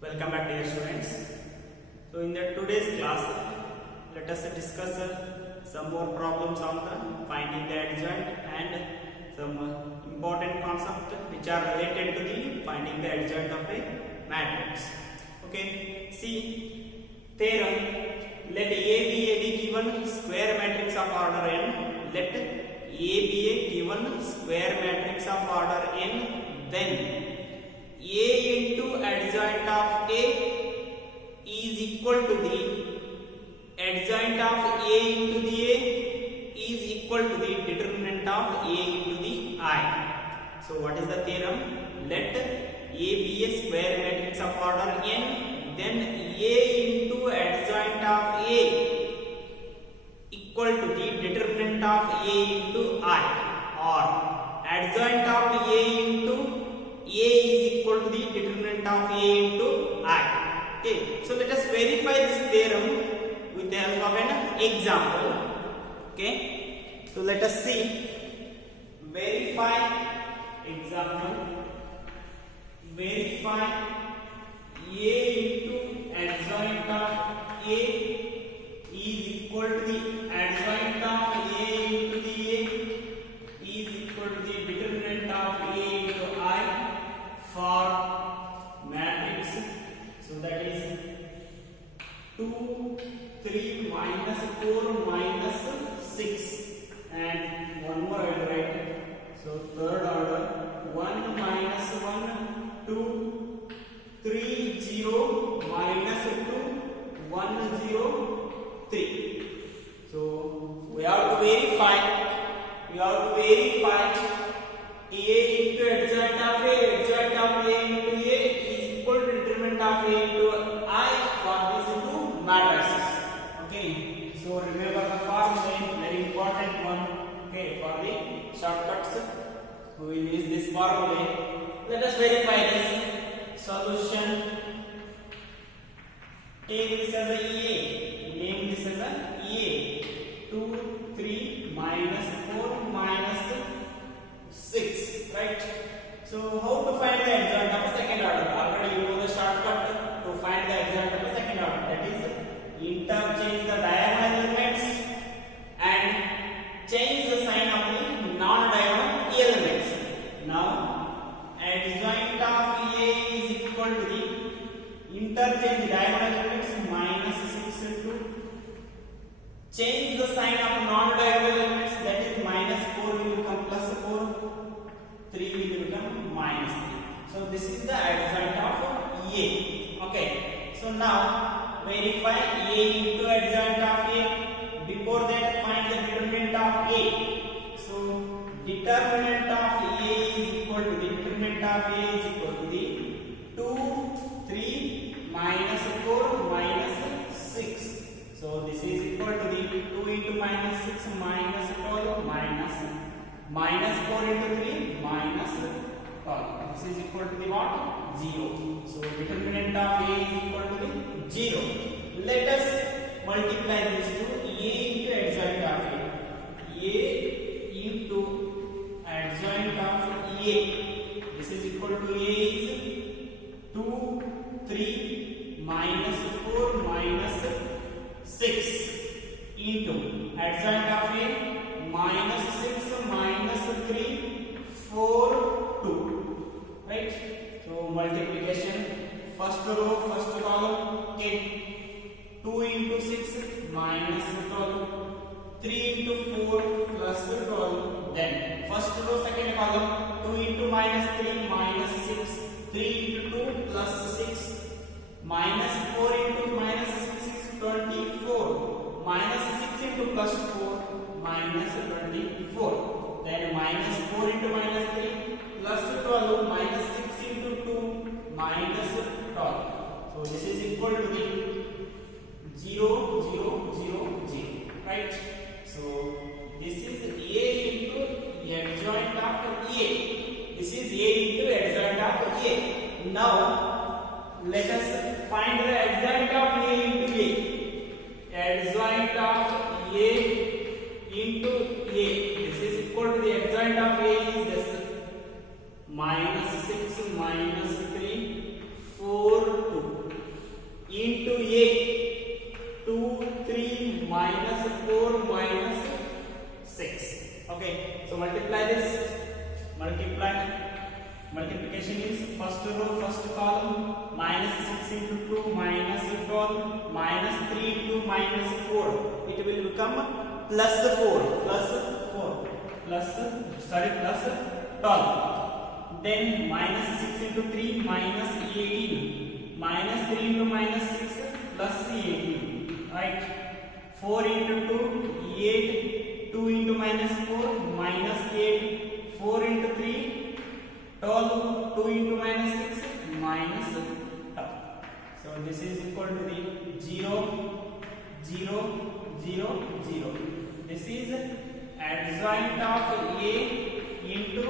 Welcome back dear students. So in the today's class, let us discuss some more problems on the finding the adjoint and some important concepts which are related to the finding the adjoint of a matrix. Okay, see theorem. Let A be any given square matrix of order n. Let A be a given square matrix of order n, then A into adjoint of A is equal to the adjoint of A into the A is equal to the determinant of A into the I. So what is the theorem? Let A be a square matrix of order n, then A into adjoint of A equal to the determinant of A into I, or adjoint of A into A is equal to the determinant of A into I. Okay, so let us verify this theorem with the help of an example. Okay, so let us see. Verify example. Verify A into adjoint of A is equal to the adjoint of A into the A is equal to the determinant of A into I for matrix. So that is 2, 3 minus 4 minus 6, and one more I will write. So third order 1 minus 1 2 3 0 minus 2 1 0 3. So we have to verify. A into adjoint of A into A is equal to determinant of A into I for these two matrices. Okay, so remember the formula, very important one. Okay, for the shortcuts we will use this formula. Let us verify this solution. Take this as a A, name this as a A. 2 3 minus 4 minus 6, right? So how to find the adjoint of a second order? Already you know the shortcut to find the adjoint of a second order. That is, interchange the diagonal elements and change the sign of the non-diagonal elements. Now, adjoint of A is equal to the interchange diagonal elements minus 6 into change the sign of non-diagonal elements, that is minus 4 will become plus 4, 3 will become minus 3. So this is the adjoint of A. Okay. So now verify A into adjoint of A. Before that find the determinant of A. So determinant of A is equal to the determinant of A is equal to the 2 3 minus 4 minus 6. So this is equal to the 2 into minus 6 minus 12 minus 4 into 3 minus 12. This is equal to the what? 0. So determinant of A is equal to the 0. Let us multiply this to A into adjoint of A. A into adjoint of A. This is equal to A is 2 3 minus 4 minus 6 into adjoint of A minus 6 minus 3 4 2, right? So multiplication, first row first column. Okay, 2 into 6 minus 12, 3 into 4 plus 12. Then first row second column, 2 into minus 3 minus 6, 3 into 2 plus 6, minus 4 into minus 6 is 24, minus 6 into plus 4 minus 24. Then minus 4 into minus 3 plus 12 minus 6 into 2 minus 12. So this is equal to the 0 0 0 0, right? So this is A into adjoint of A. This is A into adjoint of A. Now let us find the adjoint of A into A. Adjoint of A into A. This is equal to the adjoint of A is this minus 6 minus 3 4 2. into A, 2, 3 minus 4 minus 6. Okay, so multiply this. Multiplication is first row, first column, minus 6 into 2 minus 12 minus 3 into minus 4. It will become plus 4 plus 12. Then minus 6 into 3 minus 18 minus 3 into minus 6 plus 18, right? 4 into 2 8, 2 into minus 4 minus 8, 4 into 3 12, 2 into minus 6 minus 12. So this is equal to the 0 0 0 0. This is adjoint of A into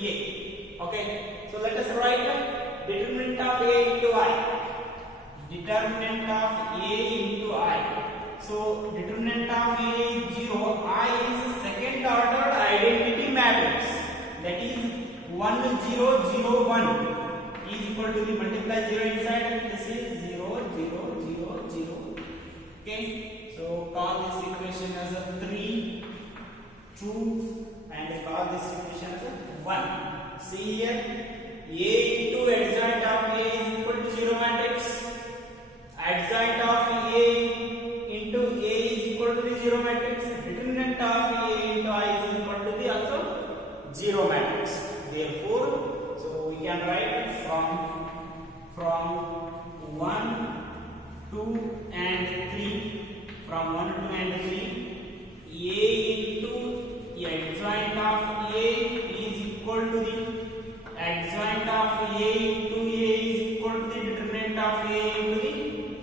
A. Okay, so let us write determinant of A into I. Determinant of A into I. So determinant of A is 0. I is second order identity matrix. That is 1 0 0 1 is equal to the multiply 0 inside. This is 0 0 0 0. Okay, so call this equation as a 3 2 and call this equation as a 1. See here, A into adjoint of A is equal to 0 matrix. Adjoint of A into A is equal to the 0 matrix. Determinant of A into I is equal to the also 0 matrix. Therefore, so we can write from 1, 2 and 3. From 1, 2 and 3, A into adjoint of A is equal to the adjoint of A into A is equal to the determinant of A into the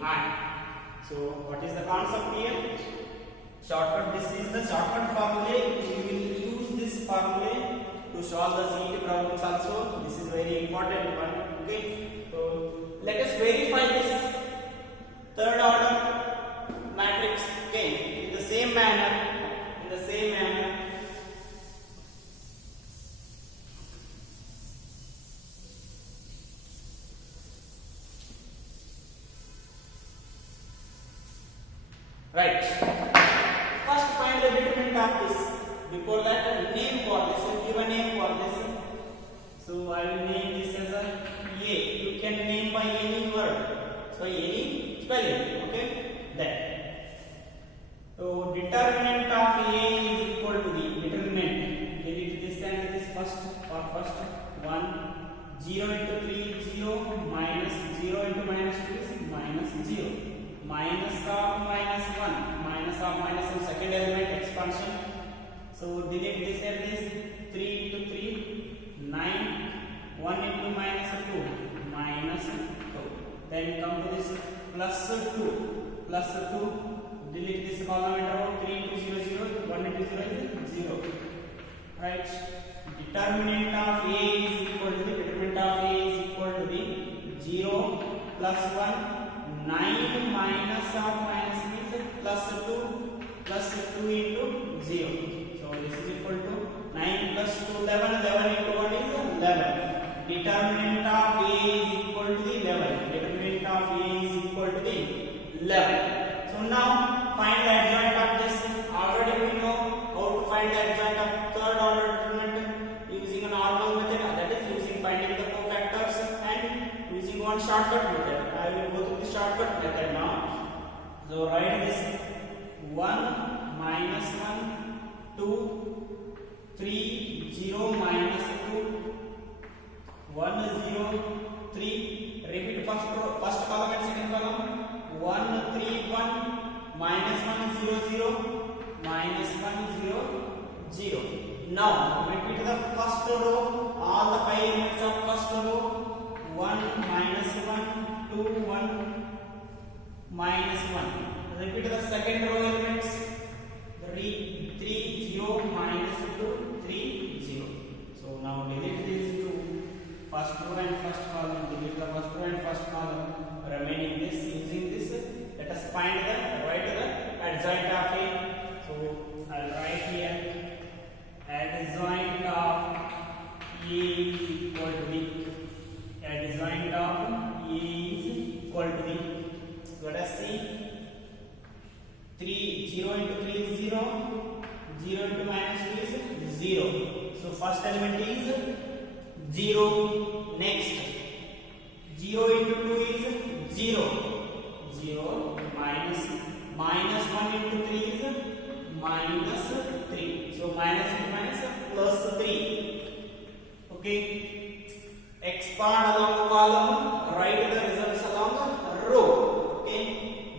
I. So what is the concept here? Shortcut. This is the shortcut formula. We will use this formula to solve the CET problems also. This is very important one. Okay. So let us verify this third order matrix. Okay. In the same manner. Right. First find the determinant of this. Before that, name for this. Give a name for this. So I will name this as a A. You can name by any word. So any spelling. Okay. That. So determinant of A is equal to the determinant. Delete this and this first. For first 1. 0 into 3 0 minus 0 into minus 2 is minus 0. Minus of minus 1, minus of minus 1, second element expansion. So delete this and this. 3 into 3 9, 1 into minus 2 minus 2. Then come to this plus 2 delete this column and row. 3 into 0 0, 1 into 0 is 0. Right. Determinant of A is equal to the determinant of A is equal to the 0 plus 1. 9 minus of minus means plus 2 into 0. So this is equal to 9 plus 2 11. 11 into 1 is 11. Determinant of A is equal to the 11. Determinant of A is equal to the 11. So now find the adjoint of this. Already we know how to find the adjoint of third order determinant using a normal method, that is using finding the cofactors and using one shortcut method. I will go through the shortcut method now. So write this 1 minus 1 2 3 0 minus 2 1 0 3. Repeat first column and second column. 1 3 1 minus 1 0 0 minus 1 0 0. Now repeat the first row. All the 5 elements of first row. 1 minus 1 2 1 minus 1. Repeat the second row elements. 3 0 minus 2 3 0. So now delete these two. First row and first column. Delete the first row and first column. Remaining this, using this, let us find the adjoint of A. So I'll write here adjoint of A is equal to the adjoint of A is equal to the So let us see. 0 into 3 is 0. 0 into minus 2 is 0. So first element is 0. Next, 0 into 2 is 0. 0 minus 1 into 3 is minus 3. So minus into minus plus 3. Okay. Expand along the column, write the results along the row. Okay.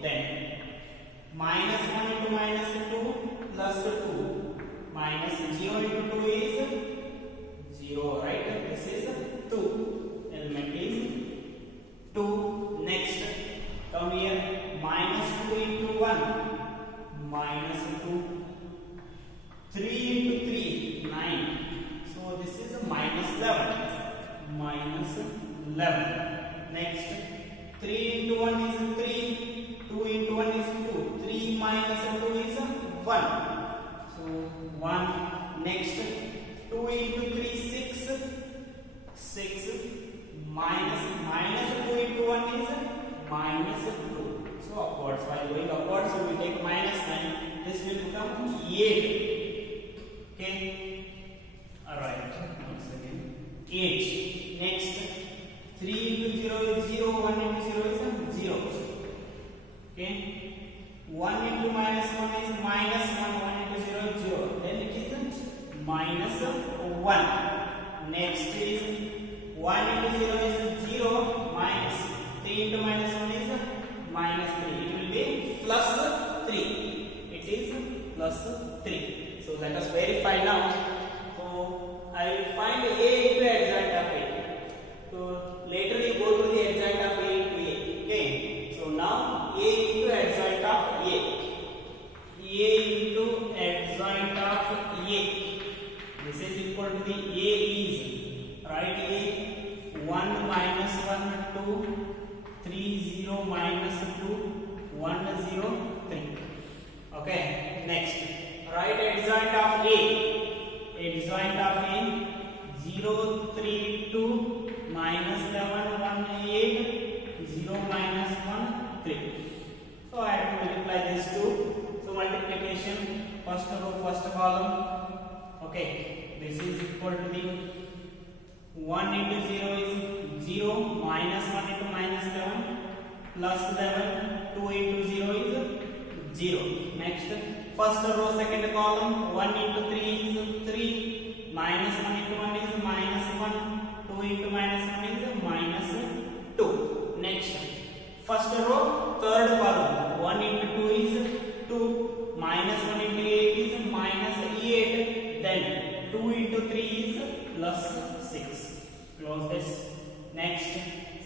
Then minus 1 into minus 2 plus 2. Minus 0 into 2 is 0, right? This is 2. Element is 2. Next, come here. Minus 2 into 1. Minus 2. 3 into 3, 9. So this is minus 11. Minus 11. Next, 3 into 1 is 3. 2 into 1 is 2. 3 minus 2 is 1. So 1. Next, 2 into 3 6. 6 minus 2 into 1 is minus 2. So upwards, while going upwards, we take minus sign. This will become 8. Okay. Alright. Once again, 8. Next, 3 into 0 is 0. 1 into 0 is 0. Okay. 1 into minus 1 is minus 1. 1 into 0 is 0. Then it is minus 1. Next is 1 into 0 is 0. Minus 3 into minus 1 is minus 3. It will be plus 3. It is plus 3. So let us verify now. So I will find A into adjoint of A. So later you go to the adjoint of A into A. Okay. So now A into adjoint of A. A into adjoint of A. This is equal to the A is, write A 1 minus 1 2 3 0 minus 2 1 0 3. Okay. Next, write adjoint of A. Adjoint of A 0 3 2 minus 11 1 8 0 minus 1 3. So I have to multiply these two. So multiplication, first row first column. Okay, this is equal to the 1 into 0 is 0 minus 1 into minus 11 plus 11 2 into 0 is 0. Next, first row second column, 1 into 3 is 3 minus 1 into 1 is minus 1 2 into minus 1 is minus 2. Next, first row third column, 1 into 2 is 2 minus 1 into 8 is minus 8. Then 2 into 3 is plus 6. Close this. Next,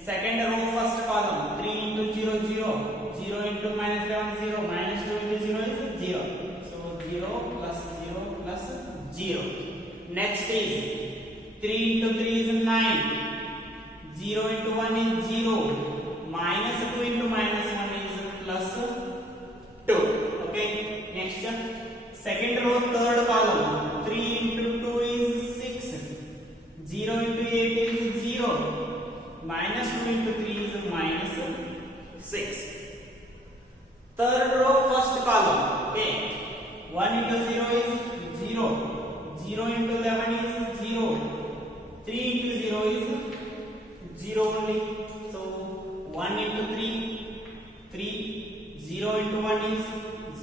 second row first column, 3 into 0 0 0 into minus 11 0 minus 2 into 0 is 0. So 0 plus 0 plus 0. Next is 3 into 3 is 9. 0 into 1 is 0. Minus 2 into minus 1 is plus 2. Okay. Next, second row third column, 3 into 2 is 6. 0 into 8 is 0. Minus 2 into 3 is minus 6. Third row first column. Okay. 1 into 0 is 0. 0 into 11 is 0. 3 into 0 is 0 only. So 1 into 3, 3. 0 into 1 is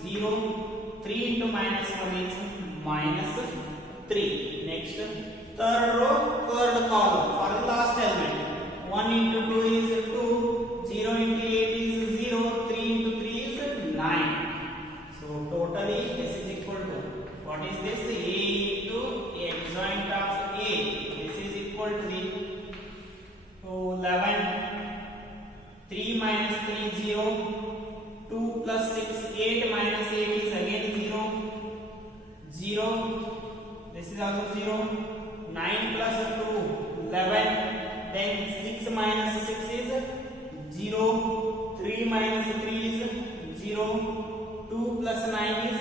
0. 3 into minus 1 is minus 3. Next, third row, third column. For the last element, 1 into 2 is 2. 0 into 8 is 0. 3 into 3 is 9. So totally this is equal to, what is this? A into adjoint of A. This is equal to the 11. 3 minus 3 0. 2 plus 6 8 minus 8 is again 0. 0. This is also 0. 9 plus 2 11. Then 6 minus 6 is 0. 3 minus 3 is 0. 2 plus 9 is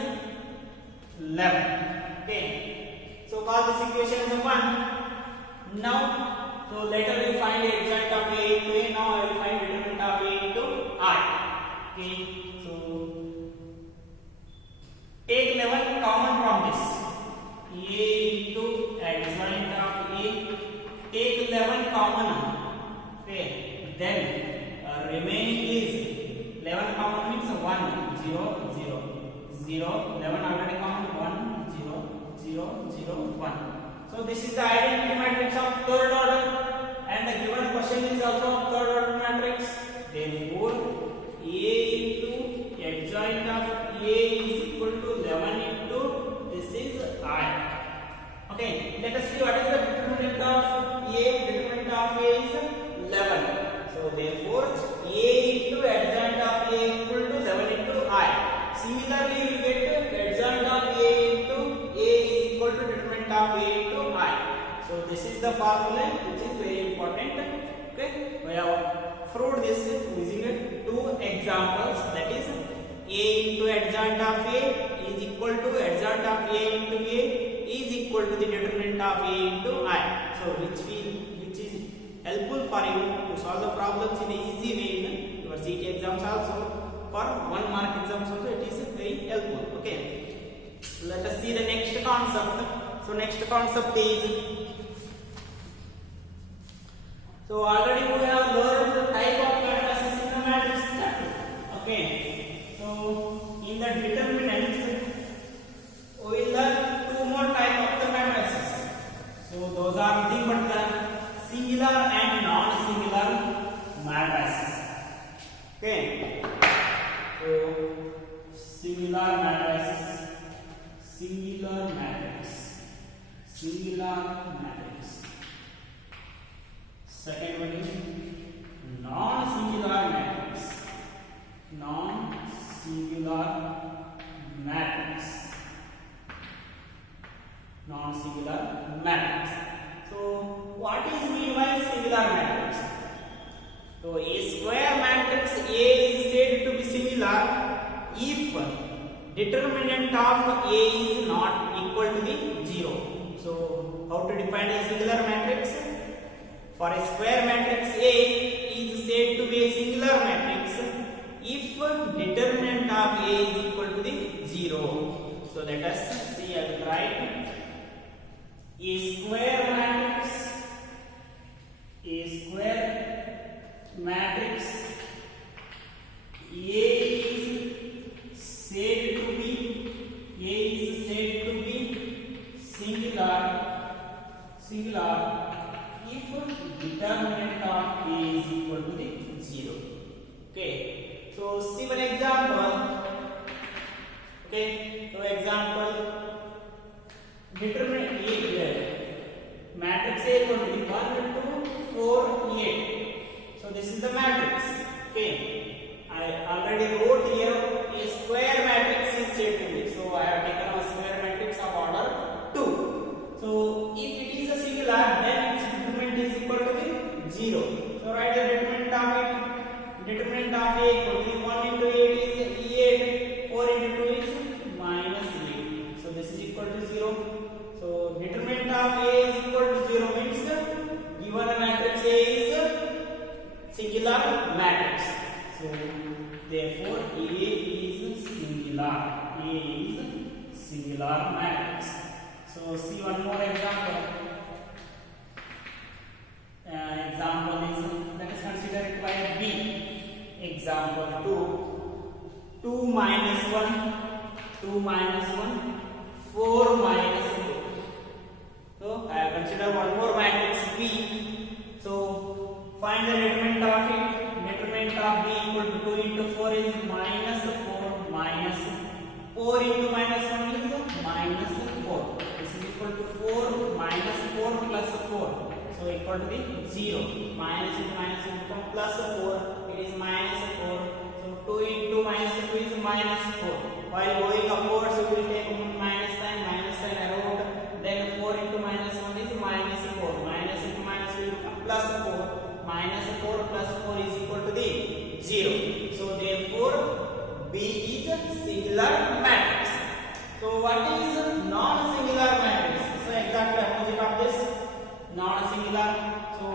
11. Okay. So call this equation as 1. Now, so later we find the adjoint of A into A. Now I will find determinant of A into I. Okay, so take 11 common from this. A into adjoint of A. Take 11 common. Okay, then remaining is 11 common means 1 0 0 0. 11 already common, 1 0 0 0 1. So this is the identity matrix of third order, and the given question is also of third order matrix. Therefore, A into adjoint of A is equal to 11 into this is I. Okay, let us see what is the determinant of A. Determinant of A is 11. So therefore, A into adjoint of A equal to 11 into I. Similarly, you get adjoint of A into A is equal to determinant of A into I. So this is the formula which is very important. Okay, we have proved this using two examples, that is A into adjoint of A is equal to adjoint of A into A is equal to the determinant of A into I. So which is helpful for you to solve the problems in an easy way in your CT exams also. For 1 mark exams also it is very helpful. Okay, let us see the next concept. So next concept is, so already we have learned the type of matrices in the matrix. Okay, so in the determinants we will learn 2 more type of the matrices. So those are nothing but the singular and non-singular matrices. Okay, so singular matrices, singular matrix, singular matrix. Second one is non-singular matrix, non-singular matrix, non-singular matrix. So what is mean by singular matrix? So a square matrix A is said to be singular if determinant of A is not equal to the 0. So how to define a singular matrix? For a square matrix A is said to be a singular matrix if determinant of A is equal to the 0. So let us see, I will write a square matrix, a square matrix A is said to be singular if determinant of A is equal to the 0. Okay, so see one example. Okay, so example, determinant A matrix A equal to 1 2 4 8. So this is the matrix. Okay, I already wrote here a square matrix is said to be. So I have taken a square matrix of order 2. So if it is a singular, then its determinant is equal to the 0. So write the determinant of it. Determinant of A equal to 1 into 8 is 8. 4 into 2 is minus 8. So this is equal to 0. So determinant of A is equal to 0 means given a matrix A is singular matrix. So therefore A is singular. A is singular matrix. So see one more example. Example is, let us consider it by B. Example 2. 2 minus 1, 2 minus 1, 4 minus 2. So I have considered one more matrix B. So find the determinant of it. Determinant of B equal to 2 into 4 is minus 4 minus 4 into minus 1 is minus 4. This is equal to 4 minus 4 plus 4. So equal to the 0. Minus into minus will become plus 4. It is minus 4. So 2 into minus 2 is minus 4. While going upwards, we will take minus sign around. Then 4 into minus 1 is minus 4. Minus into minus will become plus 4. Minus 4 plus 4 is equal to the 0. So therefore B is a singular matrix. So what is non-singular matrix? So exactly opposite of this, non-singular. So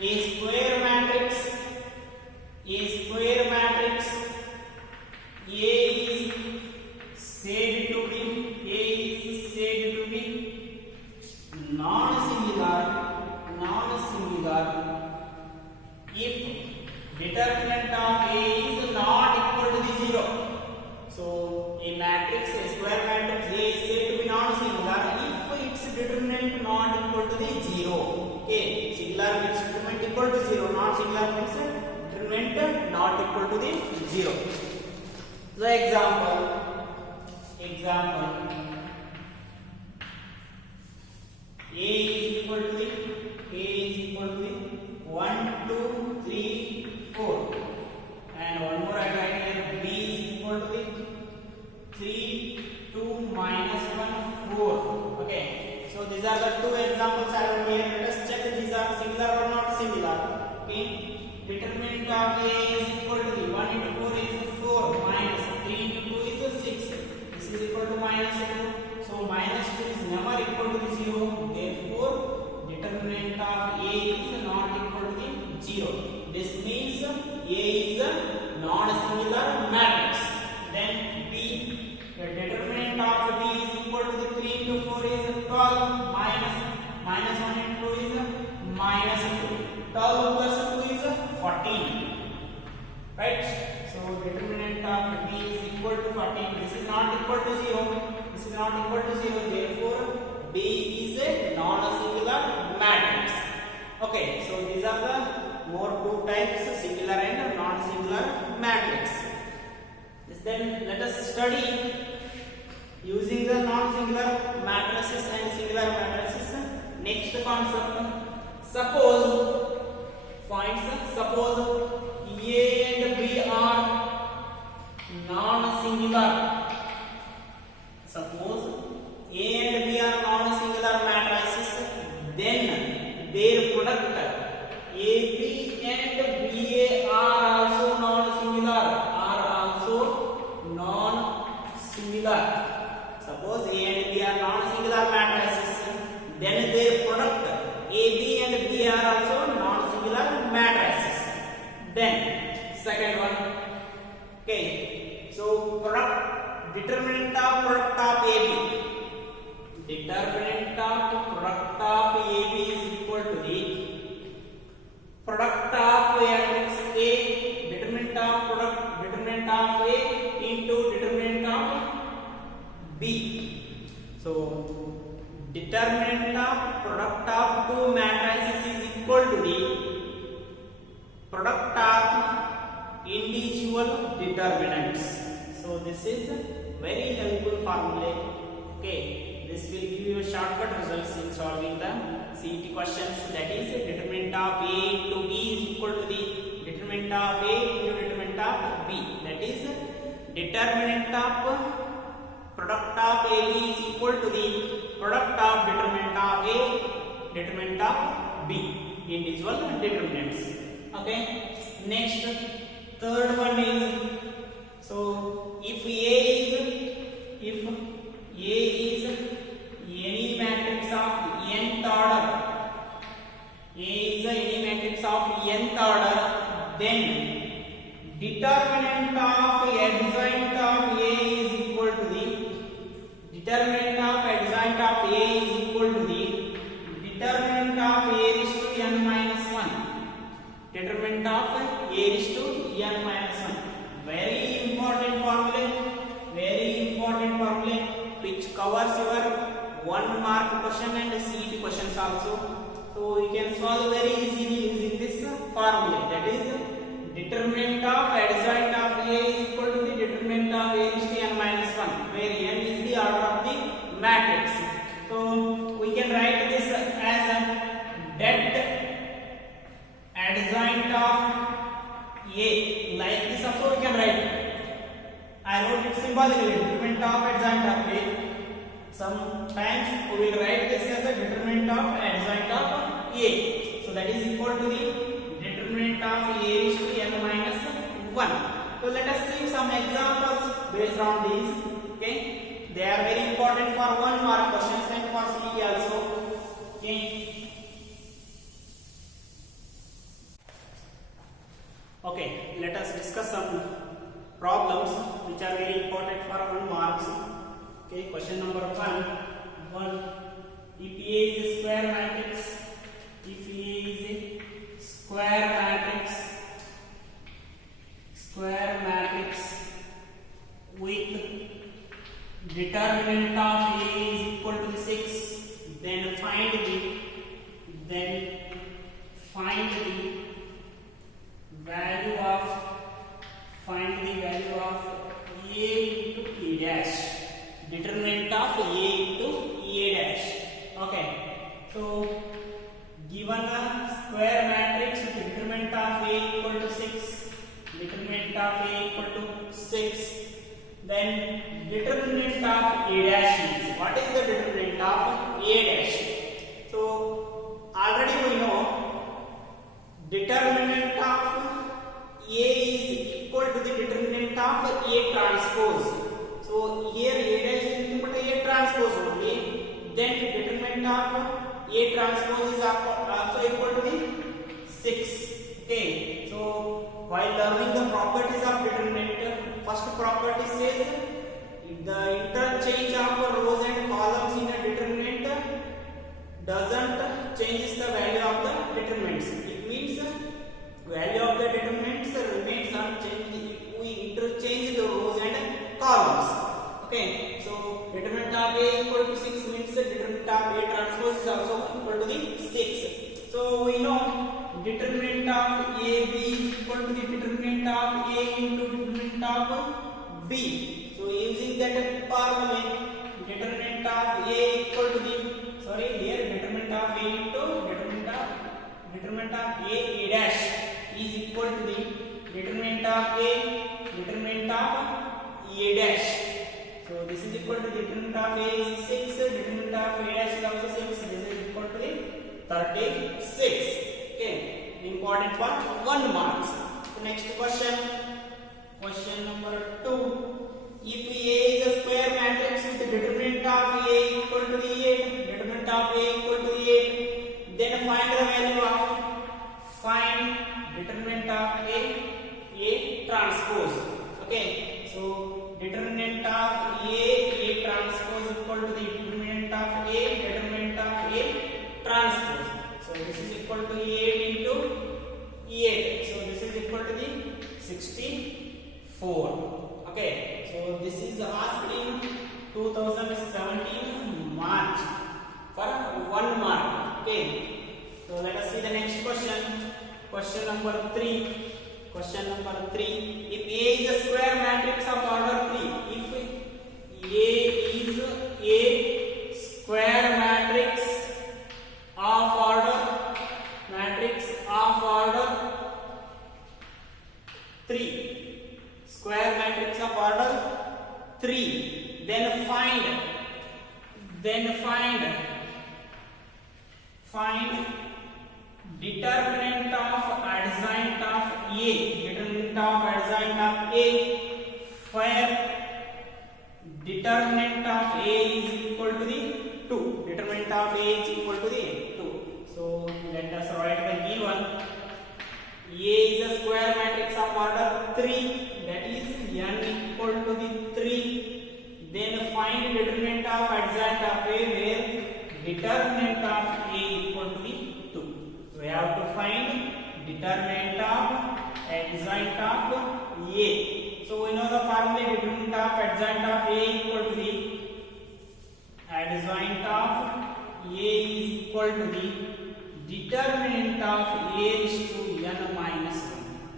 a square matrix singular means determinant equal to 0, non-singular means determinant not equal to the 0. The example a is equal to the 1 2 3 4, and one more I write here, b is equal to the 3 2 minus 1 4. Okay, so these are the two examples I have here. Let us check these are singular or not singular. Okay, determinant of a is equal to the 1 into 4 is 4 minus 3 into 2 is 6. This is equal to minus 2. So minus 2 is never equal to the 0. Therefore, determinant of a is not equal to the 0. This means a is a non-singular matrix. Then b, the determinant of b is equal to the 3 into 4 is 12 minus 1 into 2 is minus 2. 12 plus 2 is 14. Right? So determinant of b is equal to 14. This is not equal to 0. This is not equal to 0. Therefore, b is a non-singular matrix. Okay, so these are the more two types, singular and non-singular matrix. Then let us study using the non-singular matrices and singular matrices. Next concept, suppose a and b are non-singular. Suppose a and b are non-singular matrices, then their product ab and ba are also non-singular. Suppose a and b are non-singular matrices, then their product ab and b are also non-singular matrices. Then second one, okay, so determinant of product of ab. Determinant of product of ab is equal to the product of matrix a, determinant of a into determinant of b. So determinant of product of two matrices is equal to the product of individual determinants. So this is a very helpful formula. Okay, this will give you a shortcut results in solving the CET questions. That is, determinant of a into b is equal to the determinant of a into determinant of b. That is, determinant of product of AB is equal to the product of determinant of A, determinant of B, individual determinants. Okay. Next, third one is, so if A is any matrix of nth order, A is any matrix of nth order, then determinant of adjoint of A is equal to the determinant of adjoint of A is equal to the determinant of A raised to n minus 1. Determinant of A raised to n minus 1. Very important formula which covers your 1 mark question and CET questions also. So you can solve very easily using this formula. That is, determinant of adjoint of A is equal to the determinant of A raised to n minus 1, where n is the order of the matrix. So we can write this as a det adjoint of A. Like this also we can write. I wrote it symbolically, determinant of adjoint of A. Sometimes we will write this as a determinant of adjoint of A. So that is equal to the determinant of A raised to n minus 1. So let us see some examples based on these. Okay, they are very important for 1 mark questions and for CET also. Okay. Okay, let us discuss some problems which are very important for 1 marks. Okay, question number 1. If A is a square matrix, with determinant of A is equal to 6, then value of a into a dash, determinant of a into a dash. Okay, so given a square matrix with determinant of a equal to 6, determinant of a equal to 6, then determinant of a dash is, what is the determinant of a dash? So already we know determinant of a is equal to the determinant of a transpose. So here a dash is equal to a transpose only, then determinant of a transpose is also equal to the 6. Okay, so while learning the properties of determinant, first property says the interchange of rows and columns in a determinant doesn't changes the value of the determinants. It means value of the determinants remains unchanged if we interchange the rows and columns. Okay, so determinant of a equal to 6 means determinant of a transpose is also equal to the 6. So we know determinant of a b is equal to the determinant of a into determinant of b. So using that formula, determinant of a equal to the, sorry, here determinant of a into determinant of a dash is equal to the determinant of a dash. So this is equal to determinant of a is 6, determinant of a dash is also 6. This is equal to the 36. Okay, important part, 1 marks. So next question number 2. If A is a square matrix with determinant of A equal to the 8, determinant of A equal to the 8, then find the value of, find determinant of A transpose. Okay, so determinant of A transpose equal to the determinant of A transpose. So this is equal to 8 into 8. So this is equal to the 64. Okay, so this is asked in 2017 March for 1 mark. Okay, so let us see the next question. Question number 3. If A is a square matrix of order 3, if A is a square matrix of order 3, square matrix of order 3, then find determinant of adjoint of A, where determinant of A is equal to the 2. Determinant of A is equal to the 2. So let us write the given. A is a square matrix of order 3, that is n equal to the 3. Then find determinant of adjoint of A, where determinant of A equal to the 2. We have to find determinant of adjoint of A. So we know the formula, determinant of adjoint of A equal to the adjoint of A is equal to the determinant of A is to n minus 1.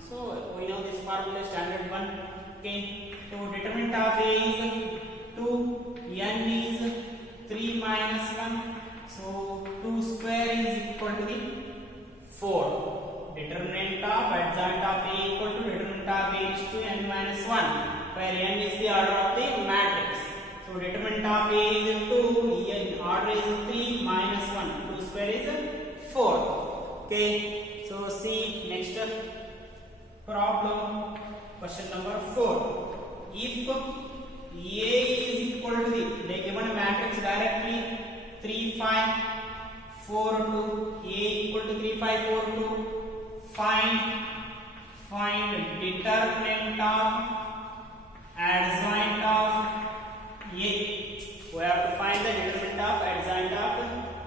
So we know this formula, standard one. Okay, so determinant of A is 2, n is 3 minus 1. So 2 square is equal to the 4. Determinant of adjoint of A equal to determinant of A is to n minus 1, where n is the order of the matrix. So determinant of A is 2, n order is 3 minus 1, 2 square is 4. Okay, so see next problem, question number 4. If A is equal to the, they given a matrix directly 3 5 4 2, A equal to 3 5 4 2, find determinant of adjoint of A. We have to find the determinant of adjoint of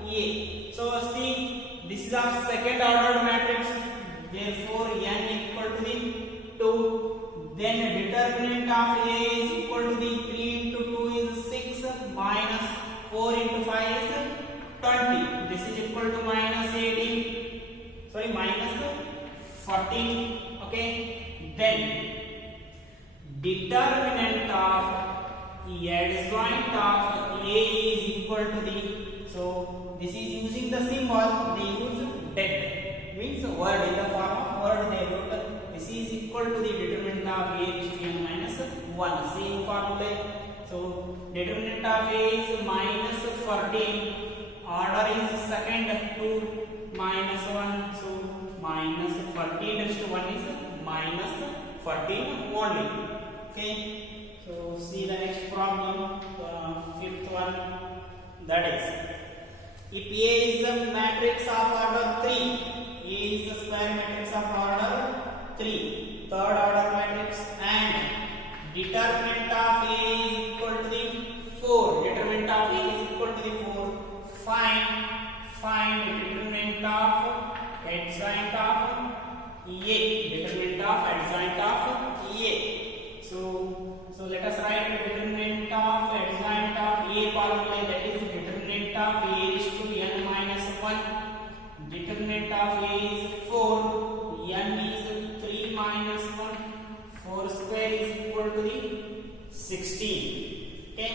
A. So see, this is our second ordered matrix, therefore n equal to the 2. Then determinant of A is equal to the 3 into 2 is 6 minus 4 into 5 is 20. This is equal to minus 18. So sorry, minus 14. Okay, then determinant of adjoint of A is equal to the, so this is using the symbol, they use det, means word, in the form of word they wrote this is equal to the determinant of A is to n minus 1, same formula. So determinant of A is minus 14, order is second 2 minus 1, so minus 14 raised to 1 is minus 14 only. Okay, so see the next problem, fifth one, that is, if A is the matrix of order 3, A is the square matrix of order 3, third order matrix, and determinant of A is equal to the 4, determinant of A is equal to the 4, find determinant of adjoint of A, determinant of adjoint of A. So let us write the determinant of adjoint of A formula, that is determinant of A is to n minus 1, determinant of A is 4, n is 3 minus 1, 4 square is equal to the 16. Okay,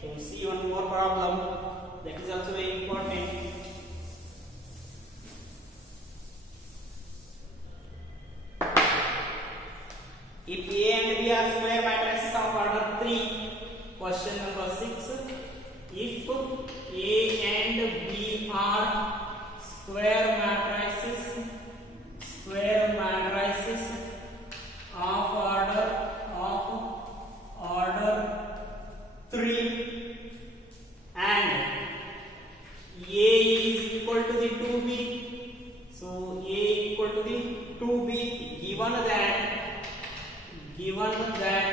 so see one more problem that is also very important. If A and B are square matrices of order 3, question number 6, if A and B are square matrices of order 3 and A is equal to the 2B, so A equal to the 2B, given that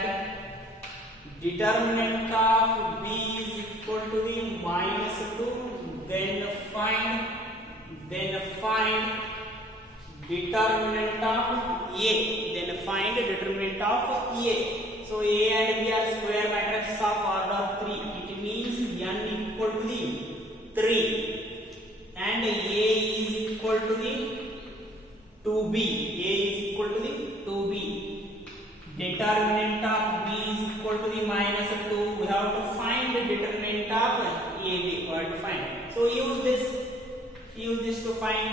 determinant of B is equal to the minus 2, then find determinant of A, then find determinant of A. So A and B are square matrices of order 3, it means n equal to the 3 and A is equal to the 2B, A is equal to the 2B. Determinant of B is equal to the minus 2. We have to find the determinant of AB. We have to find. So use this to find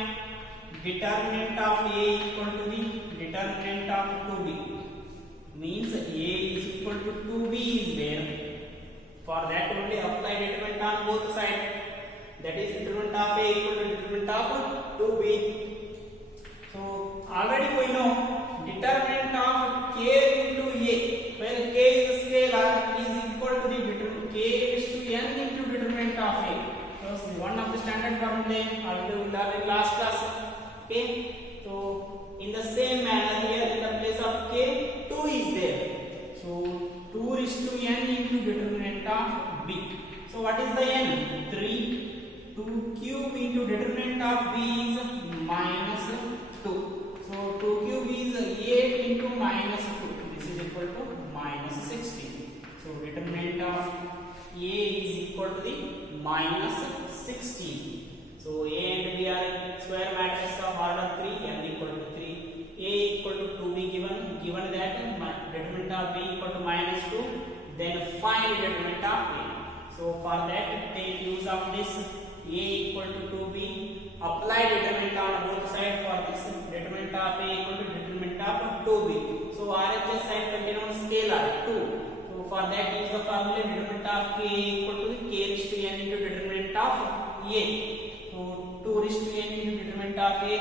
determinant of A equal to the determinant of 2B. Means A is equal to 2B is there. For that only apply determinant on both sides. That is determinant of A equal to determinant of 2B. So already we know determinant of K into A, where K is a scalar, is equal to the determinant K is to n into determinant of A. So one of the standard formula already we learned in last class. Okay, so in the same manner here in the place of K, 2 is there. So 2 is to n into determinant of B. So what is the n? 3. 2 cube into determinant of B is minus 2. So 2 cube is 8 into minus 2. This is equal to minus 16. So determinant of A is equal to the minus 16. So A and B are square matrices of order 3 and equal to 3. A equal to 2B given that determinant of B equal to minus 2, then find determinant of A. So for that take use of this A equal to 2B, apply determinant on both sides for this determinant of A equal to determinant of 2B. So RHS side contains scalar 2. So for that use the formula determinant of K equal to the K raised to n into determinant of A. So 2 raised to n into determinant of A,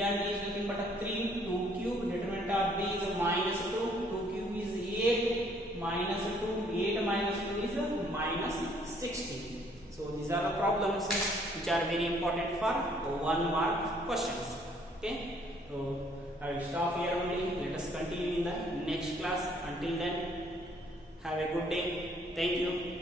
n is nothing but a 3, 2 cube, determinant of B is a minus 2, 2 cube is 8, minus 2, 8 minus 2 is a minus 16. So these are the problems which are very important for 1 mark questions. Okay, so I will stop here only. Let us continue in the next class. Until then, have a good day. Thank you.